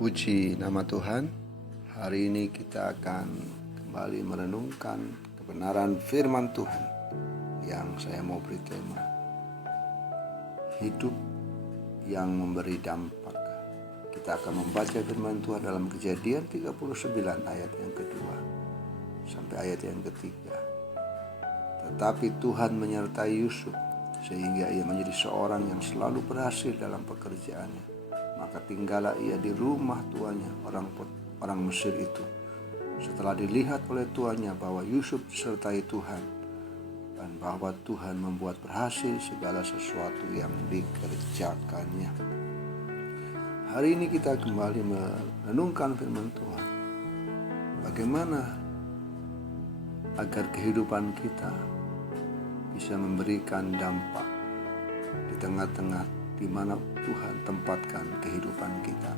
Puji nama Tuhan. Hari ini kita akan kembali merenungkan kebenaran firman Tuhan yang saya mau beri tema hidup yang memberi dampak. Kita akan membaca firman Tuhan dalam Kejadian 39 ayat yang kedua sampai ayat yang ketiga. Tetapi Tuhan menyertai Yusuf sehingga ia menjadi seorang yang selalu berhasil dalam pekerjaannya. Maka tinggallah ia di rumah tuannya, orang Mesir itu. Setelah dilihat oleh tuannya bahwa Yusuf disertai Tuhan dan bahwa Tuhan membuat berhasil segala sesuatu yang dikerjakannya. Hari ini kita kembali merenungkan firman Tuhan. Bagaimana agar kehidupan kita bisa memberikan dampak di tengah-tengah di mana Tuhan tempatkan kehidupan kita.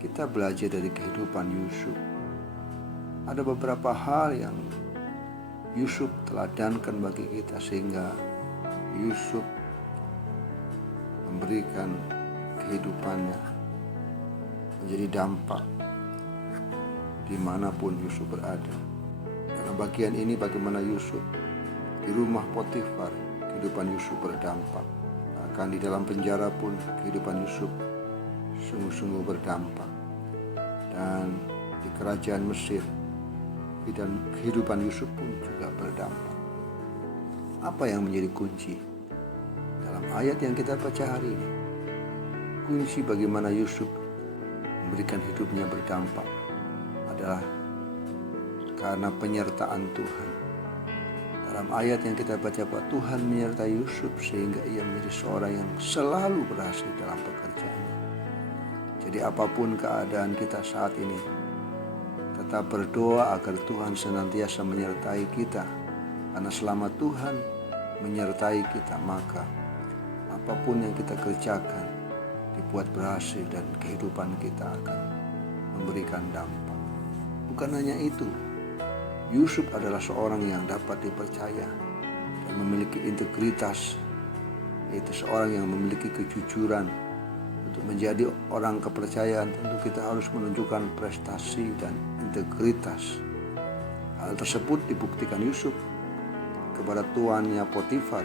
Kita belajar dari kehidupan Yusuf. Ada beberapa hal yang Yusuf teladankan bagi kita sehingga Yusuf memberikan kehidupannya menjadi dampak dimanapun Yusuf berada. Dalam bagian ini bagaimana Yusuf di rumah Potifar, kehidupan Yusuf berdampak. Bahkan di dalam penjara pun kehidupan Yusuf sungguh-sungguh berdampak. Dan di kerajaan Mesir dan kehidupan Yusuf pun juga berdampak. Apa yang menjadi kunci dalam ayat yang kita baca hari ini? Kunci bagaimana Yusuf memberikan hidupnya berdampak adalah karena penyertaan Tuhan. Dalam ayat yang kita baca, Tuhan menyertai Yusuf sehingga ia menjadi seorang yang selalu berhasil dalam pekerjaannya. Jadi apapun keadaan kita saat ini, tetap berdoa agar Tuhan senantiasa menyertai kita. Karena selama Tuhan menyertai kita, maka apapun yang kita kerjakan dibuat berhasil dan kehidupan kita akan memberikan dampak. Bukan hanya itu, Yusuf adalah seorang yang dapat dipercaya dan memiliki integritas, yaitu seorang yang memiliki kejujuran. Untuk menjadi orang kepercayaan tentu kita harus menunjukkan prestasi dan integritas. Hal tersebut dibuktikan Yusuf kepada tuannya Potifar,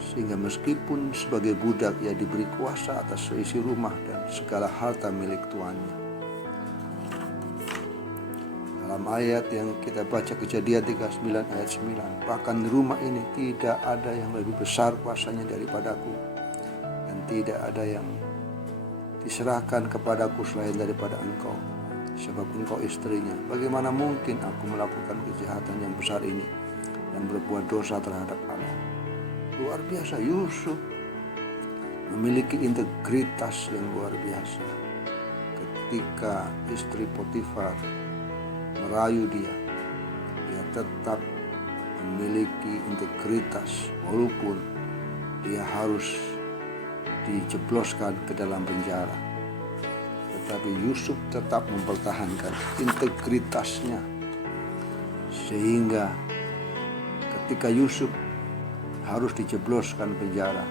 sehingga meskipun sebagai budak ia diberi kuasa atas seisi rumah dan segala harta milik tuannya. Dalam ayat yang kita baca Kejadian 39 ayat 9, bahkan di rumah ini tidak ada yang lebih besar kuasanya daripadaku, dan tidak ada yang diserahkan kepadaku selain daripada engkau, sebab engkau istrinya. Bagaimana mungkin aku melakukan kejahatan yang besar ini dan berbuat dosa terhadap Allah? Luar biasa, Yusuf memiliki integritas yang luar biasa. Ketika istri Potifar merayu dia tetap memiliki integritas walaupun dia harus dijebloskan ke dalam penjara. Tetapi Yusuf tetap mempertahankan integritasnya, sehingga ketika Yusuf harus dijebloskan penjara,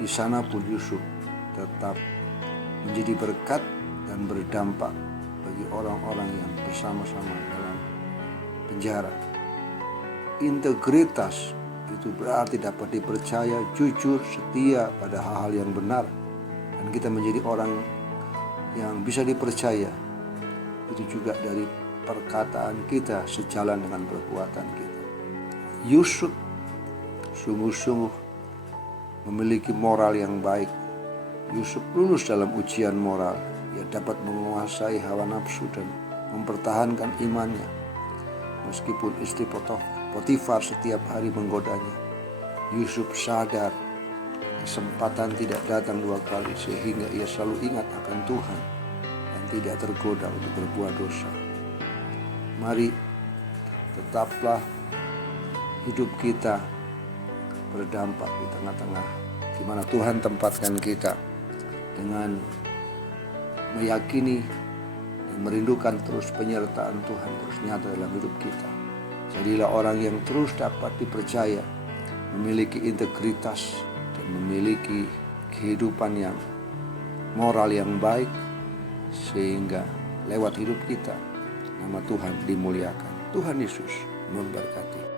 di sana pun Yusuf tetap menjadi berkat dan berdampak bagi orang-orang yang bersama-sama dalam penjara. Integritas itu berarti dapat dipercaya, jujur, setia pada hal-hal yang benar, dan kita menjadi orang yang bisa dipercaya. Itu juga dari perkataan kita sejalan dengan perbuatan kita. Yusuf sungguh-sungguh memiliki moral yang baik. Yusuf lulus dalam ujian moral. Ia dapat menguasai hawa nafsu dan mempertahankan imannya. Meskipun istri Potifar setiap hari menggodanya, Yusuf sadar kesempatan tidak datang dua kali, sehingga ia selalu ingat akan Tuhan dan tidak tergoda untuk berbuat dosa. Mari tetaplah hidup kita berdampak di tengah-tengah di mana Tuhan tempatkan kita, dengan meyakini dan merindukan terus penyertaan Tuhan terus nyata dalam hidup kita. Jadilah orang yang terus dapat dipercaya, memiliki integritas dan memiliki kehidupan yang moral yang baik, sehingga lewat hidup kita nama Tuhan dimuliakan. Tuhan Yesus memberkati.